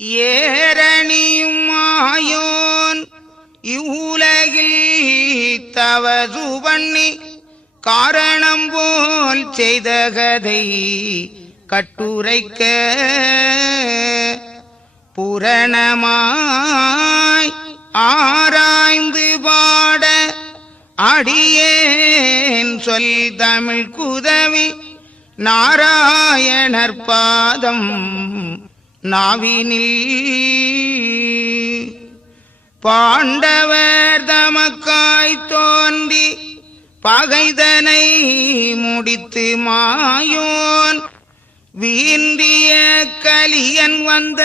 ஏரணியும் மாயோன் இவ்வுலகில் தவது பண்ணி காரணம் போல் செய்த கதை கட்டுரைக்க புரணமாய் ஆராய்ந்து பாட அடியேன் சொல் தமிழ் குதவி நாராயணர் பாதம் நாவினில் பாண்டவர் தமக்காய் தோன்றி பகைதனை முடித்து மாயோன் வீந்திய கலியன் வந்த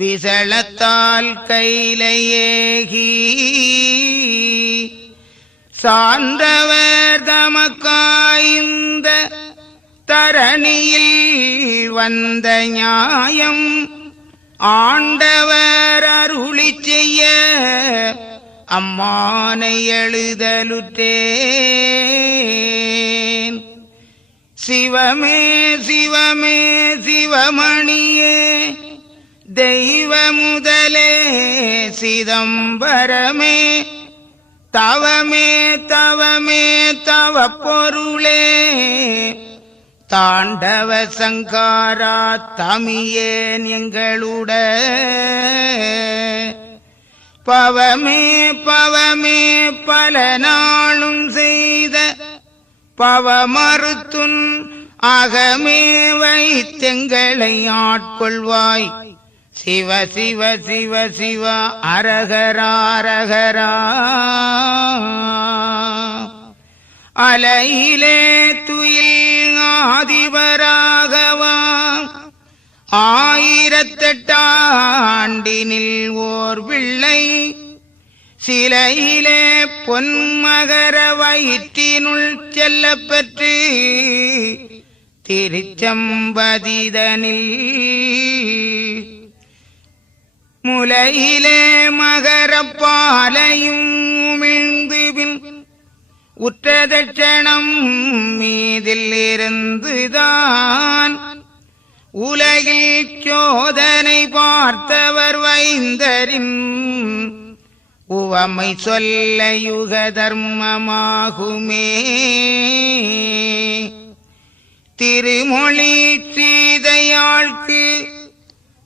விசலத்தால் கையிலேகி சார்ந்தவர் தமக்காய்ந்த தரணியில் வந்த நியாயம் ஆண்டவர் அருளி செய்ய அம்மானை எழுதலுற்றேன். சிவமே சிவமே சிவமணியே தெய்வ முதலே சிதம்பரமே தவமே தவமே தவ பொருளே தாண்டவ சங்காரா தமியேன் எங்களுட பவமே பவமே பல நாளும் செய்த பவமறுத்துன் அகமே வைத்தெங்களை ஆட்கொள்வாய். சிவ சிவ சிவ சிவ அரகரா அரகரா. அலையிலே துயில் ஆதிபராகவா ஆயிரத்தெட்டாண்டினில் ஓர் பிள்ளை சிலையிலே பொன்மகர வயிற்றினுள் செல்லப்பெற்று திருச்சம்பதிதனில் முலையிலே மகரப்பாலையும் உமிழ்ந்து பின் உற்றதட்சணம் மீதில் இருந்துதான் உலகில் சோதனை பார்த்தவர் வைந்தரின் உவமை சொல்ல யுக தர்மமாகுமே. திருமொழி சீதையாழ்க்கு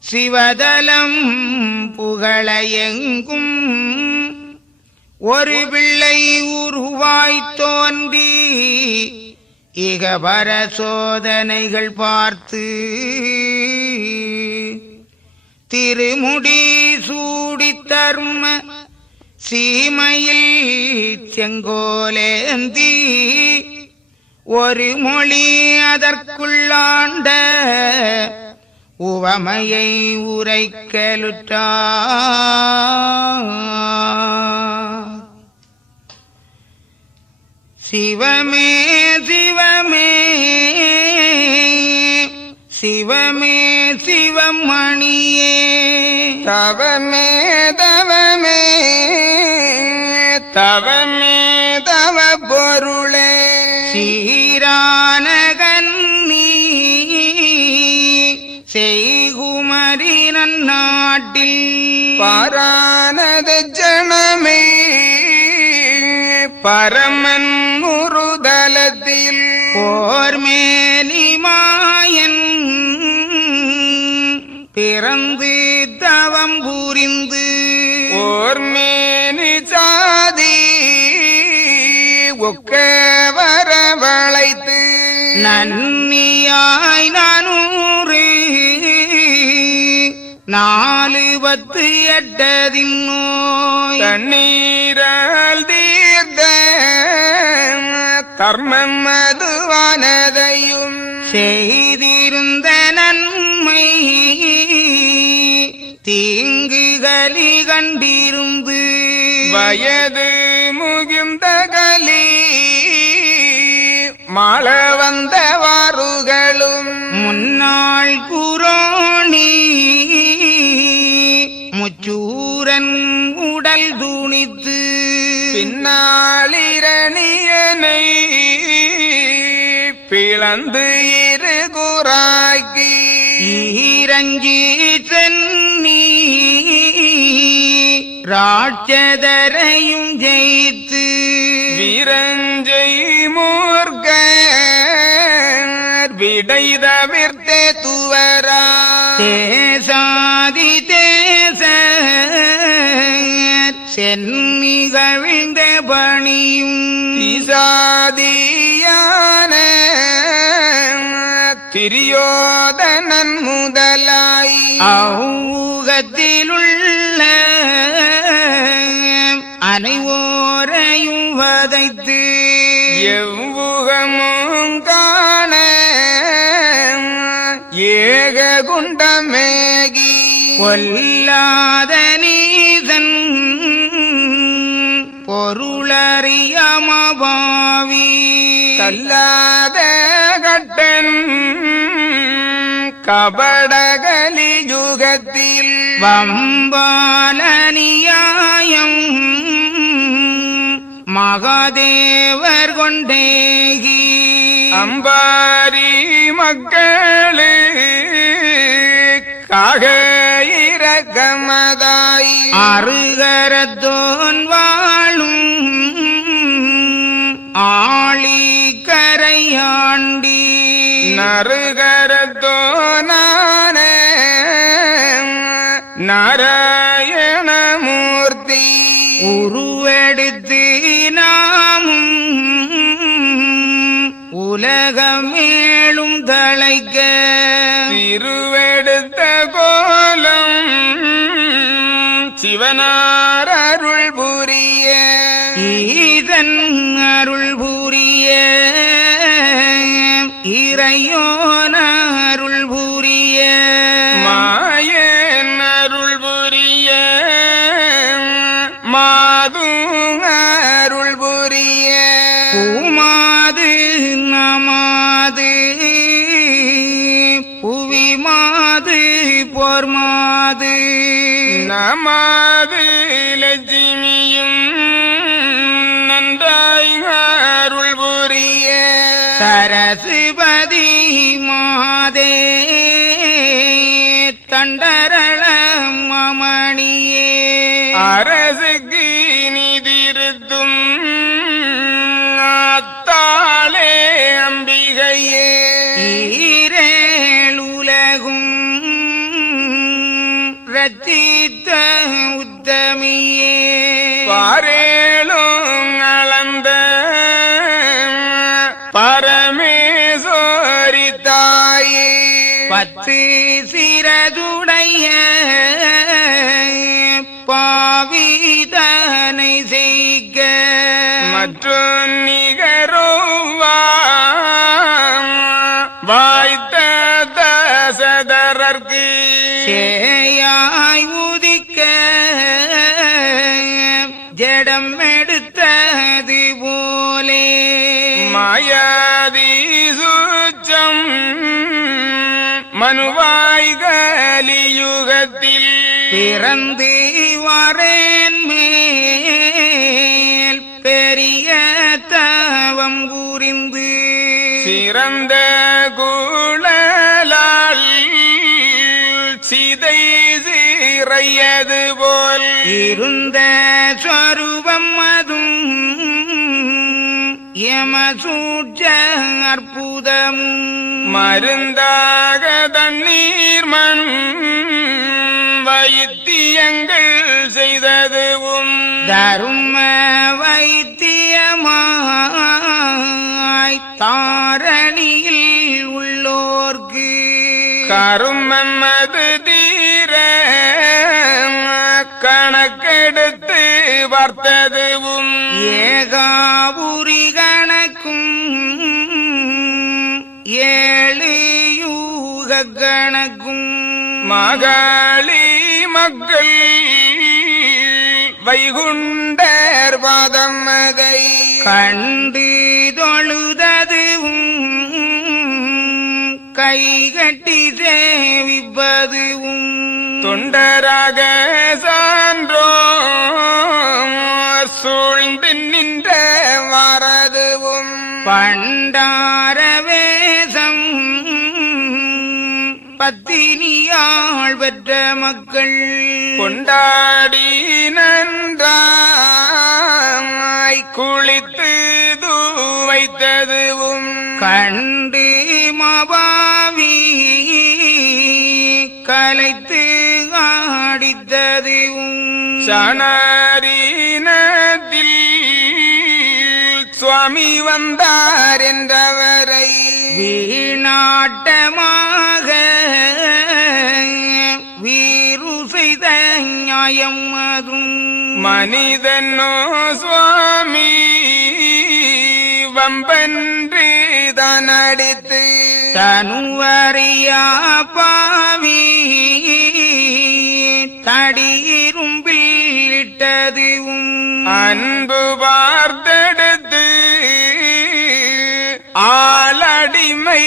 சிவதலம் புகழ எங்கும் ஒரு பிள்ளை உருவாய் தோன்றி இகபர சோதனைகள் பார்த்து திருமுடி சூடி தர்ம சீமையில் செங்கோலேந்தி ஒரு மொழி அதற்குள்ளாண்ட உவமையை உரைக்கலுற்றார். சிவமே சிவமே சிவமே சிவமணியே தவமே தவமே தவமே தவ பொருளே சீரான கண்ணி செய்குமரி நன்னாட்டில் பாரானது ஜனமே பரமன் முருதலத்தில் போர்மேலி மாயன் பிறந்து தவம் புரிந்து ஓர்மேனி சாதி ஒக்க வர வளைத்து நன்னியாய் 410 நோய் தண்ணீரால் தீர்த்த தர்மம் மதுவானதையும் செய்திருந்த நன்மை தீங்குகளி கண்டிருந்து வயது முகிந்த கலி மாள வந்த வாருகளும் முன்னாள் குரோணி முச்சூரன் உடல் துணித்து பின்னாளிரணியனை பிளந்து இருகுறாக்கி ஈர இறங்கி சென்னி ராட்சதரையும் ஜெயித்து வீரஞ்சை மூர்க்க விடை தவிர்த்தே துவரா தேசாதி தேச சென்னிகழ்ந்த பணியும் திசாதியான திரியோதனன் முதலாய் அவுகத்திலுள்ள அனைவோரையும் வதைத்து எவ்வுகமும் காண ஏக குண்டமேகி கொல்லாத நீதன் பொருளறியமபாவி கல்லாத கட்டன் கபடகலி யுகத்தில் வம்பாலனியாயம் மகாதேவர் கொண்டேகி அம்பாரி மக்களே காக இரக்கமதாய் அருகரத்தோன் வாழும் ஆளி கரையாண்டி நறுகரத்தோனான நாராயணமூர்த்தி உருவெடுத்து நாமும் உலகமேளும் தழைக்க திருவெடுத்த கோலம் சிவனார் அருள் புரிய ஈதன் அருள் புரிய இறையோன் அருள் புரிய மாயன் அருள் புரிய மாது அருள் புரிய பூமாது நமாது புவிமாது போர்மாது நமாது லட்சுமியும் நன்றாய் அருள் புரிய சரசுபதி மாதே தண்டரள மமணியே அரசுக்கு நிதிருத்தும் அத்தாளே அம்பிகையே ஈரேழுலகும் ரச்சித்த உத்தமியே பாரேளும் அளந்த பரமேஸ்வரி தாயே பத்து சிறதுடைய பாவிதனை செய்க மற்றும் நிகரோவா வாய்த்த தசதரர்க்கு சேயாய் உதிக்க ஜடம் எடுத்தது போலே மாயாதி சூச்சம் மனுவாய் கலியுகத்தில் பிறந்து வரேன் மேல் பெரிய தவம் புரிந்து சிறந்த குழலால் சிதை சிறையது போல் இருந்த ஸ்வரூபம் அதும் யமசூட்ச அற்புதமும் மருந்தாக தண்ணீர் மண் வைத்தியங்கள் செய்ததுவும் தரும வைத்தியமாய் தாரணியில் உள்ளோர்க்கு கருமம்மது தீர கணக்கெடுத்து பார்த்ததுவும் ஏகாபுரி கணக்கும் ஏழு யூக கணக்கும் மகளி மக்கள் வைகுண்டர் பதம் அதை கண்டு தொழுததுவும் கைகட்டி சேவிப்பதுவும் தொண்டராக சான்றோ சூழ்ந்து நின்ற வரதுவும் பண்டார வேசம் பத்தினியாள் பெற்ற மக்கள் கொண்டாடி நன்றாய் குளித்து வைத்ததுவும் கண்டு மபாவி கலைத்து ஆடித்ததுவும் சனரீனத்தில் சுவாமி வந்தார் என்றவரை வீணாட்டமாக வீரு செய்த நியாயம் அதும் மனிதனோ சுவாமி வம்பன்று தான் அடித்து தனுவறியா பாவி தடியிரும்பில் இட்டதுவும் அன்பு பார்த்தெடுத்து ஆளடிமை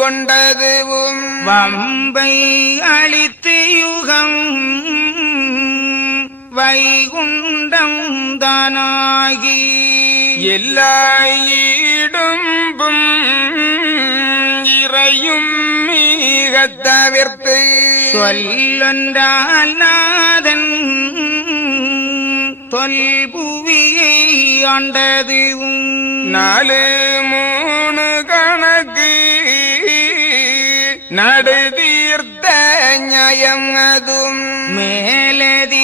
கொண்டதுவும் வம்பை அளித்து யுகம் வைகுண்டம் தானாகி எல்லா ஈடும்பும் இறையும் மிக தவிர்த்து சொல்லொன்றால் நாதன் தொல்புவியை ஆண்டதுவும் 4-3 கணக்கு நடுதீர்த்த நியாயம் அதும் மேலதிரியில்லாமல்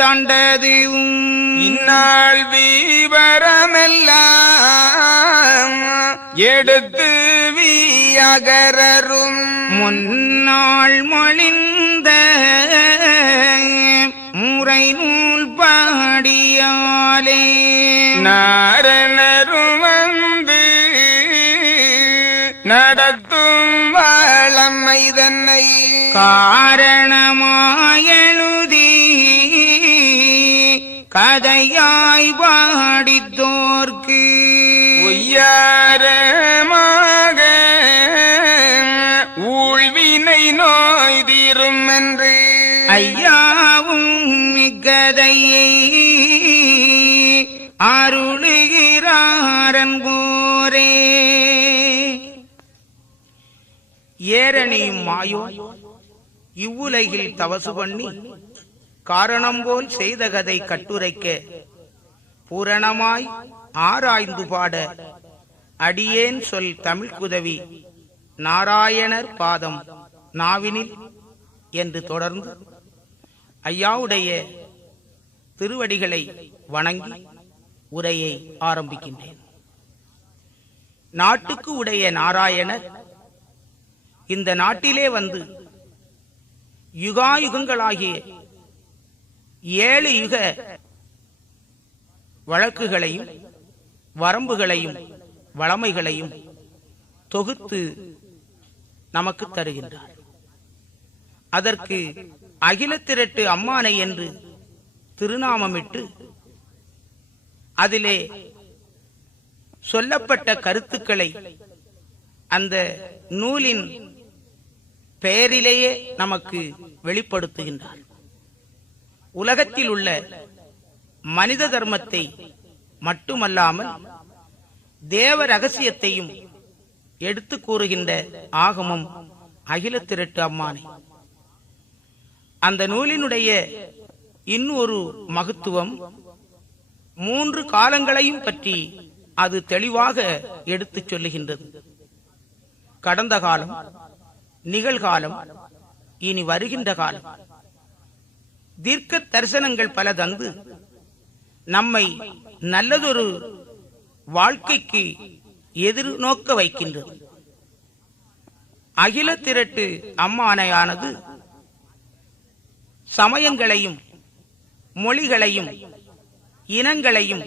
வினையில்லாதாண்டதுவும் இந்நாள் விவரமெல்லாம் எடுத்து வியகரரும் முன்னாள் மொழிந்த முறை நூல் பாடியாலே நாரணரும் வந்து நடத்தும் வளமை தன்னை காரணமாயெழுதி கதையாய் பாடித்தோர்க்கு ஒய்யாரமாக ஊழ்வினை நோய் தீரும் என்று ஐயாவும் இக்கதையை அருளுகிறாரன்போரே. ஏரணியும் மாயோ இவ்வுலகில் தவசு பண்ணி காரணம் போல் செய்த கதை கட்டுரைக்க பூரணமாய் ஆராய்ந்து பாட அடியேன் சொல் தமிழ்குதவி நாராயணர் பாதம் நாவினில் என்று தொடர்ந்து ஐயாவுடைய திருவடிகளை வணங்கி உரையை ஆரம்பிக்கின்றேன். நாட்டுக்கு உடைய நாராயணர் இந்த நாட்டிலே வந்து யுகாயுகங்களாகிய 7 யுக வழக்குகளையும் வரம்புகளையும் வளமைகளையும் தொகுத்து நமக்கு தருகின்றார். அதற்கு அகிலத்திரட்டு அம்மானை என்று திருநாமமிட்டு அதிலே சொல்லப்பட்ட கருத்துக்களை அந்த நூலின் பெயரிலேயே நமக்கு வெளிப்படுத்துகின்றார். உலகத்தில் உள்ள மனித தர்மத்தை மட்டுமல்லாமல் தேவ ரகசியத்தையும் எடுத்து கூறுகின்ற ஆகமம் அகிலத்திரட்டு அம்மானை. அந்த நூலினுடைய இன்னொரு மகத்துவம் 3 காலங்களையும் பற்றி அது தெளிவாக எடுத்துச் சொல்லுகின்றது. கடந்த காலம், நிகழ்காலம், இனி வருகின்ற காலம். தீர்க்க தரிசனங்கள் பல தந்து நம்மை நல்லதொரு வாழ்க்கைக்கு எதிர்நோக்க வைக்கின்றது. அகிலத்திரட்டு அம்மானையானது சமயங்களையும் மொழிகளையும் இனங்களையும்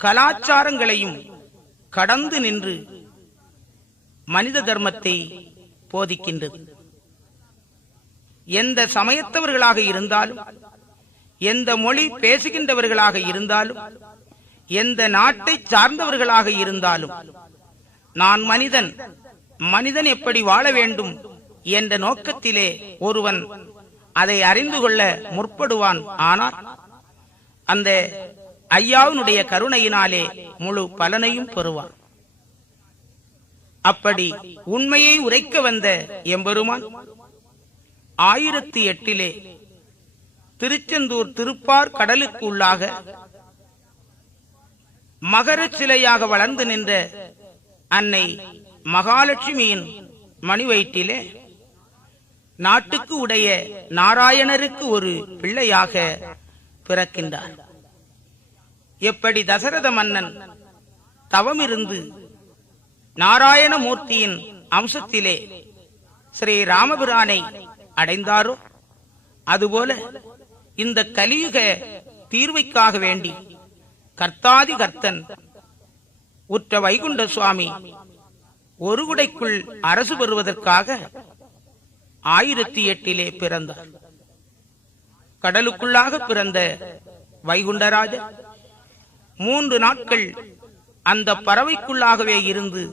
கலாச்சாரங்களையும் கடந்து நின்று மனித தர்மத்தை போதிக்கின்றது. எந்த சமயத்தவர்களாக இருந்தாலும், எந்த மொழி பேசுகின்றவர்களாக இருந்தாலும், எந்த நாட்டை சார்ந்தவர்களாக இருந்தாலும், நான் மனிதன், மனிதன் எப்படி வாழ வேண்டும் என்ற நோக்கத்திலே ஒருவன் அதை அறிந்து கொள்ள முற்படுவான். ஆனால் அந்த ஐயாவினுடைய கருணையினாலே முழு பலனையும் பெறுவார். அப்படி உண்மையை உரைக்க வந்த எம்பெருமான் 1008 திருச்செந்தூர் திருப்பார் கடலுக்கு உள்ளாக மகர சிலையாக வளர்ந்து நின்ற அன்னை மகாலட்சுமியின் மணிவயிற்றிலே நாட்டுக்கு உடைய நாராயணருக்கு ஒரு பிள்ளையாக பிறக்கின்றார். எப்படி தசரத மன்னன் தவமிருந்து நாராயணமூர்த்தியின் அம்சத்திலே ஸ்ரீ ராமபிரானை அடைந்தாரோ, அதுபோல இந்த கலியுக தீர்வைக்காக வேண்டி கர்த்தாதி கர்த்தன் உற்ற வைகுண்ட சுவாமி ஒரு குடைக்குள் அரசு பெறுவதற்காக 1008 பிறந்தார். கடலுக்குள்ளாக பிறந்த வைகுண்டராஜர் 3 நாட்கள் அந்த பறவைக்குள்ளாகவே இருந்து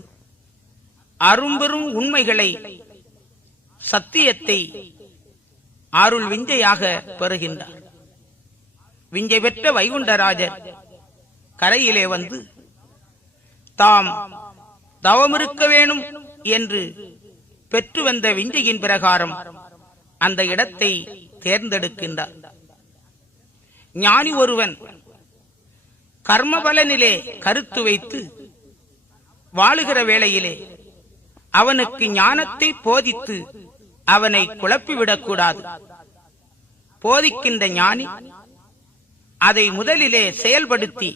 அரும்பெரும் உண்மைகளை, சத்தியத்தை அருள் விஞ்சையாக பெறுகின்றார். விஞ்சை பெற்ற வைகுண்டராஜர் கரையிலே வந்து தாம் தவமிருக்க வேணும் என்று பெற்று வந்த விஞ்சையின் பிரகாரம் அந்த இடத்தை தேர்ந்தெடுக்கின்றார். ஞானி ஒருவன் கர்மபலனிலே கருத்து வைத்து வாழுகிற வேளையிலே அவனுக்கு ஞானத்தை போதித்து அவனை குழப்பிவிடக்கூடாது. போதிக்கின்ற ஞானி அதை முதலிலே செயல்படுத்தி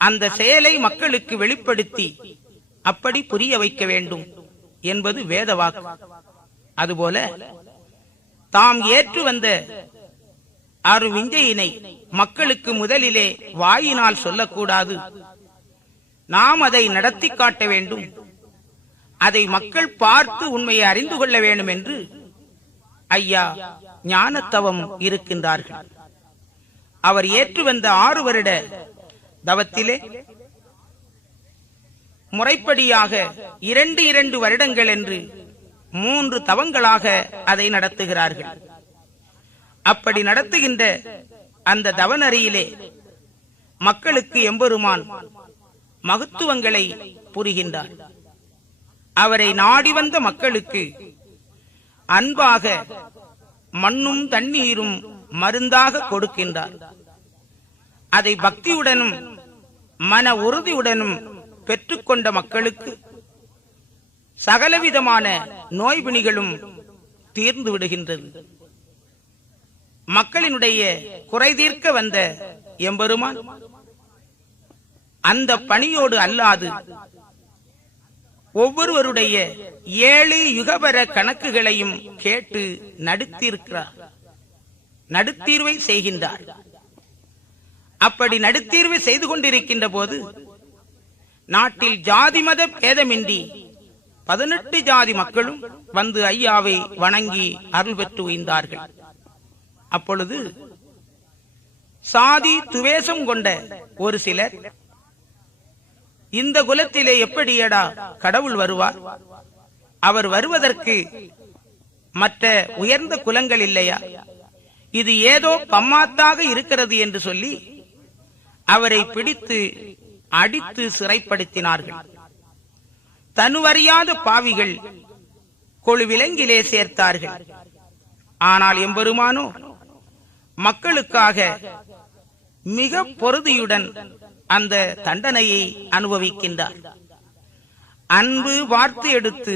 அந்த செயலை மக்களுக்கு வெளிப்படுத்தி அப்படி புரிய வைக்க வேண்டும் என்பது வேத வாக்கு. அதுபோல தாம் ஏற்று வந்த அருவிஞ்சையினை மக்களுக்கு முதலிலே வாயினால் சொல்லக்கூடாது. நாம் அதை நடத்தி காட்ட வேண்டும். அதை மக்கள் பார்த்து உண்மையை அறிந்து கொள்ள வேண்டும் என்று ஐயா ஞானத்தவம் இருக்கின்றார்கள். அவர் ஏற்று வந்த 6 வருட தவத்திலே முறைப்படியாக 2 வருடங்கள் என்று 3 தவங்களாக அதை நடத்துகிறார்கள். அப்படி நடத்துகின்ற அந்த தவநெறியிலே மக்களுக்கு எம்பெருமான் மகத்துவங்களை புரிகின்றார். அவரை நாடி வந்த மக்களுக்கு அன்பாக மண்ணும் தண்ணீரும் மருந்தாக கொடுக்கின்றார். அதை பக்தியுடனும் மன உறுதியுடனும் பெற்றுக்கொண்ட மக்களுக்கு சகலவிதமான நோய்பிணிகளும் தீர்ந்து விடுகின்றது. மக்களினுடைய குறை தீர்க்க வந்த எம்பெருமான் அந்த பணியோடு அல்லாது ஒவ்வொருவருடைய 7 யுகபர கணக்குகளையும் கேட்டு நடுத்தீர்க்கிறார், நடுத்தீர்வை செய்கின்றார். அப்படி நடுத்தீர்வை செய்து கொண்டிருக்கின்ற போது நாட்டில் ஜாதி மத பேதமின்றி 18 ஜாதி மக்களும் வந்து ஐயாவை வணங்கி அருள் பெற்று உய்ந்தார்கள். அப்பொழுது சாதி துவேஷம் கொண்ட ஒரு சிலர், இந்த குலத்திலே எப்படியடா கடவுள் வருவார்? அவர் வருவதற்கு மற்ற உயர்ந்த குலங்கள் இல்லையா? இது ஏதோ பம்மாத்தாக இருக்கிறது என்று சொல்லி அவரை பிடித்து அடித்து சிறைப்படுத்தினார்கள். தனுவறியாத பாவிகள் கொழு விலங்கிலே சேர்த்தார்கள். ஆனால் எம்பெருமானோ மக்களுக்காக மிக பொறுதியுடன் அந்த தண்டனையை அனுபவிக்கின்றார். அன்பு வார்த்து எடுத்து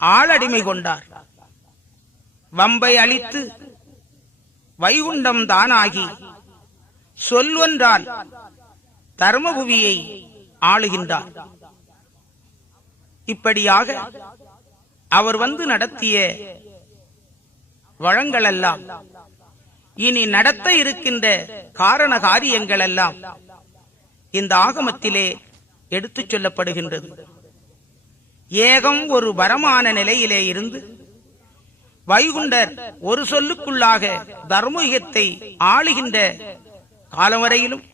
ஆளடிமை கொண்டார். வம்பை அழித்து வைகுண்டம் தானாகி சொல்வொன்றால் தர்மபுவியை ஆளுகின்றார். இப்படியாக அவர் வந்து நடத்திய வழங்களெல்லாம், இனி நடத்த இருக்கின்ற காரண காரியங்கள் எல்லாம் இந்த ஆகமத்திலே எடுத்துச் சொல்லப்படுகின்றது. ஏகம் ஒரு வரமான நிலையிலே இருந்து வைகுண்டர் ஒரு சொல்லுக்குள்ளாக தர்மயுகத்தை ஆளுகின்ற காலம் வரையிலும்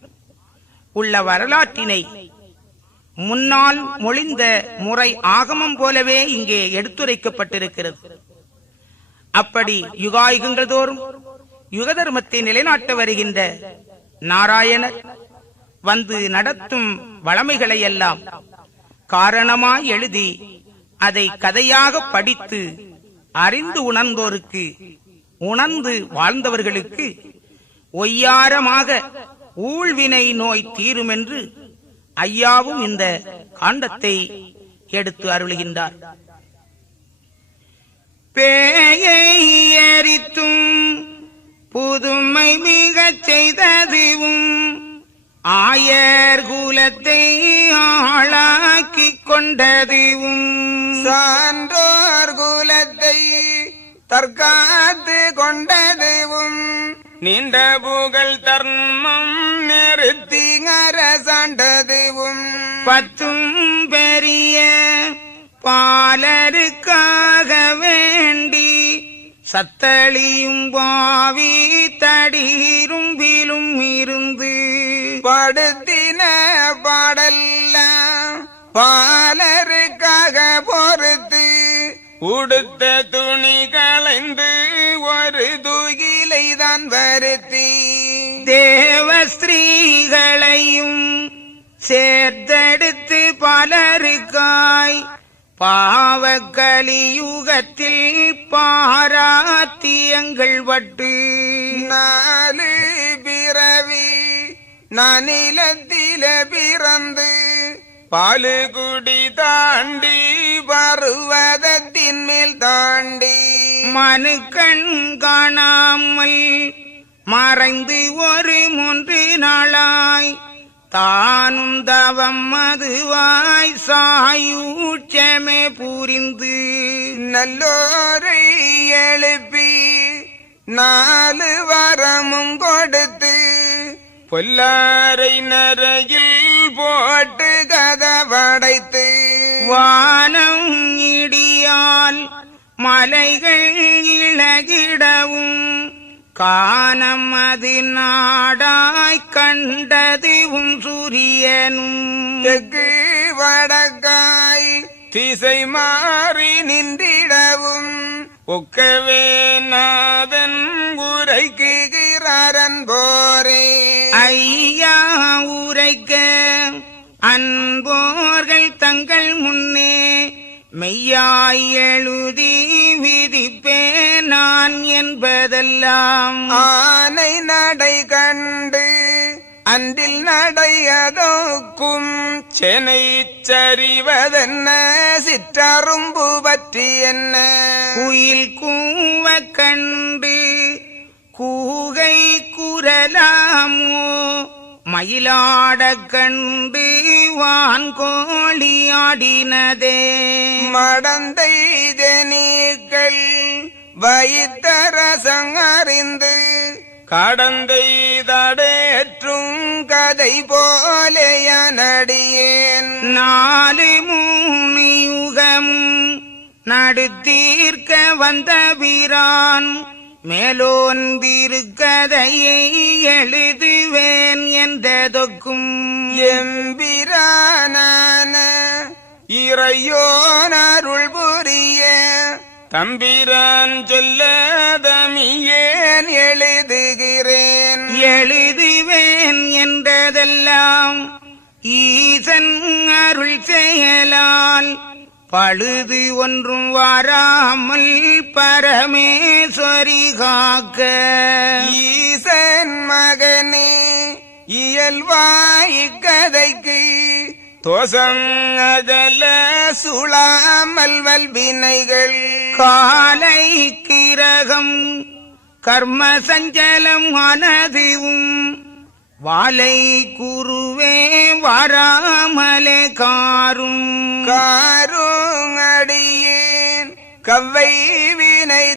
உள்ள வரலாற்றினை முன்னால் மொழிந்த முறை ஆகமம் போலவே இங்கே எடுத்துரைக்கப்பட்டிருக்கிறது. அப்படி யுகாயுகங்கள் தோறும் யுக தர்மத்தை நிலைநாட்ட வருகின்ற நாராயணர் வந்து நடத்தும் வளமைகளையெல்லாம் காரணமாய் எழுதி அதை கதையாக படித்து அறிந்து உணர்ந்தோருக்கு, உணர்ந்து வாழ்ந்தவர்களுக்கு ஒய்யாரமாக ஊழ்வினை நோய் தீரும் என்று ஐயாவும் இந்த காண்டத்தை எடுத்து அருளுகின்றார். பேயை எரித்தும் புதுமை மிகச் செய்ததுவும் ஆயர் குலத்தை ஆளாக்கிக் கொண்டதுவும் சான்றோர் குலத்தை தற்காத்து கொண்டதுவும் நீண்ட புகழ் தர்மம் நிறுத்தி அரசாண்டதுவும் பத்தும் பெரிய பாலருக்காக வேண்டி சத்தளியும் பாவி தடிரும்பிலும் இருந்து படுத்தின பாடல்லாம் பாலருக்காக பொறுத்து உடுத்த துணி களைந்து ஒரு துகிலை தான் வருத்தி தேவ ஸ்திரீகளையும் சேர்த்தெடுத்து பலருக்காய் பாவக்கலியுகத்தில் பாராத்தியங்கள் பட்டு 4 பிறவி நானிலத்தில பிறந்து பாலு குடி தாண்டி பருவதத்தின் மேல் தாண்டி மனுக்கண் காணாமல் மறைந்து ஒரு 3 நாளாய் தானும் தவம் மதுவாய் சாயூட்சமே புரிந்து நல்லோரை எழுப்பி 4 வரமும் கொடுத்து பொல்லாரை நரையில் போட்டு கதவடைத்து வானம் இடியால் மலைகள் இழகிடவும் காணம் அது நாடாய் கண்டதுவும் சூரியனும் தெற்கு வடக்காய் திசை மாறி நின்றிடவும் ஒக்கவே நாதன் உரைக்குகிறாரன் போரே ஐயா உரைக்க அன்போர்கள் தங்கள் முன்னே மெய்யாய் எழுதி விதிப்பே நான் என்பதெல்லாம் ஆனை நடை கண்டு அன்றில் நடையதோக்கும் செனை சரிவதென்ன சிற்றரும்பு பற்றி என்ன குயில் கூவ கண்டு கூகை குரலாமோ மயிலாட கண்டு வான்கோழி ஆடினதே மடந்தை ஜனீக்கள் வயிற்றரசங்கறிந்து கடந்தை தடேற்றும் கதை போலையனடியேன் 4 3 யுகமும் நடுத்தீர்க்க வந்த வீரான் மேலோன்பிருக்கதையை எழுதுவேன் என்றதொக்கும் எம்பிரானான இறையோன் அருள் புரிய தம்பிரான் சொல்லதமியேன் எழுதுகிறேன் எழுதுவேன் என்றதெல்லாம் ஈசன் அருள் செயலால் பழுது ஒன்றும் வாராமல் பரமேஸ்வரி காக்க ஈசன் மகனே இயல்வாய் கதைக்கு தோசம் அகல சுளாமல் வல்வினைகள் காலை கிரகம் கர்ம சஞ்சலம் ஆனதுவும் வாலை குருவே வராமலே காரும் காரும் அடியேன் கவ்வை வினை